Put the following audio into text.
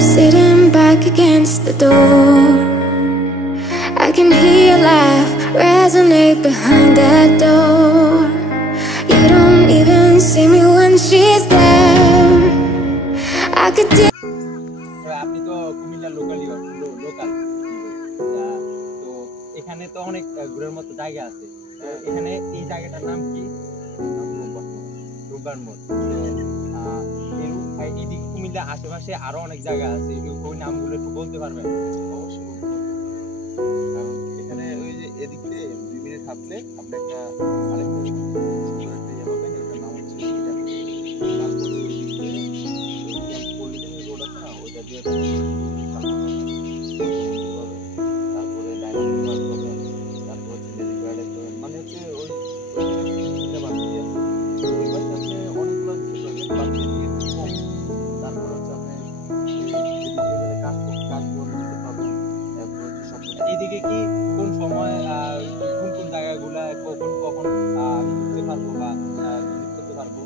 sitting back against the door. I can hear your laugh resonate behind that door. You don't even see me when she's there. I could do আপনি তো Comilla local তো এখানে তো অনেক ঘোরার মতো জায়গা আছে। এখানে এই জায়গাটার নাম কি? রূপবান মোড়। এদিকে কুমিল্লা আশেপাশে আরো অনেক জায়গা আছে, ওই নামগুলো একটু বলতে পারবেন? অবশ্যই কারণ এখানে ওই যে এদিক দিয়ে 2 মিনিট হাঁটলে আপনি একটা আরেকটা সুন্দর একটা ইয়ে পাবেন, ওটার নাম হচ্ছে তারপরে পল্লিকানি রোড আছে না, ওইটা দিয়ে তারপরে ডাইনোসর পার্ক পাবেন, তারপর হচ্ছে ম্যাজিক গার্ডেন পাবেন, মানে হচ্ছে ওই তিনটা বাকি আছে। ওই পাশে আপনি অনেকগুলো কিছু পাবেন, বাকি কম। তারপর হচ্ছে আপনি এইদিকে কি কোন সময় কোন কোন জায়গাগুলা কখন ঘুরতে পারবো বা ভিজিট করতে পারবো?